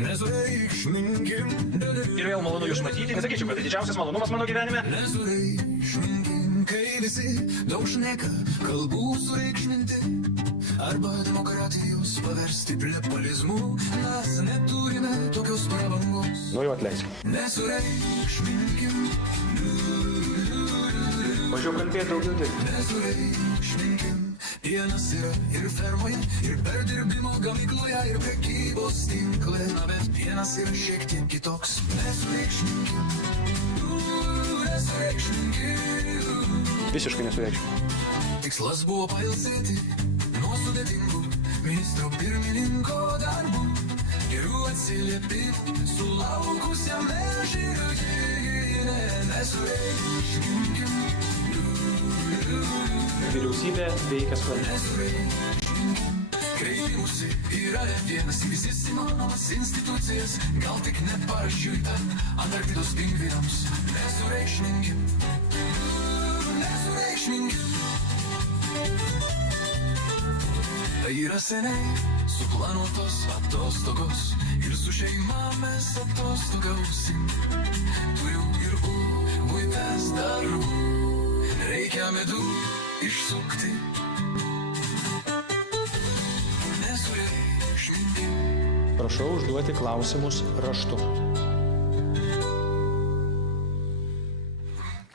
Nesureikšminkim. Ir vėl malonu jūs matyti, nesakyčiau, kad tai didžiausias malonumas mano gyvenime. Nesureikšminkim, kai visi daug šneka, kalbų sureikšminti. Arba demokratijos paversti plepalizmu. Mes neturime tokios prabangos. Nu jau atleisk. Nesureikšminkim. Mažiau kalbėti, daugiau dirbti. Nesureikšminkim. Pienas yra ir fermoje, ir perdirbimo gamykloje, ir prekybos tinkle. Na, bet pienas yra šiek tiek kitoks. Nesureikšminkim. Nesureikšminkim. Visiškai nesureikšminkim. Tikslas buvo pailsėti nuo sudėtingų ministro pirmininko darbų. Gerų atsiliepimų sulaukusiam nežinojai. Nesureikšminkim. Vyriausybė veikia sklandžiai. Kreipimusi yra vienas visas įmanomas institucijas. Gal tik ne parašiui ten Antarktidos pingvinams. Nesureikšminkim. Nesureikšminkim. Tai yra seniai suplanuotos atostogos. Ir su šeima mes atostogausim. Turiu ir buities darbų. Reikia medų išsukti. Prašau užduoti klausimus raštu.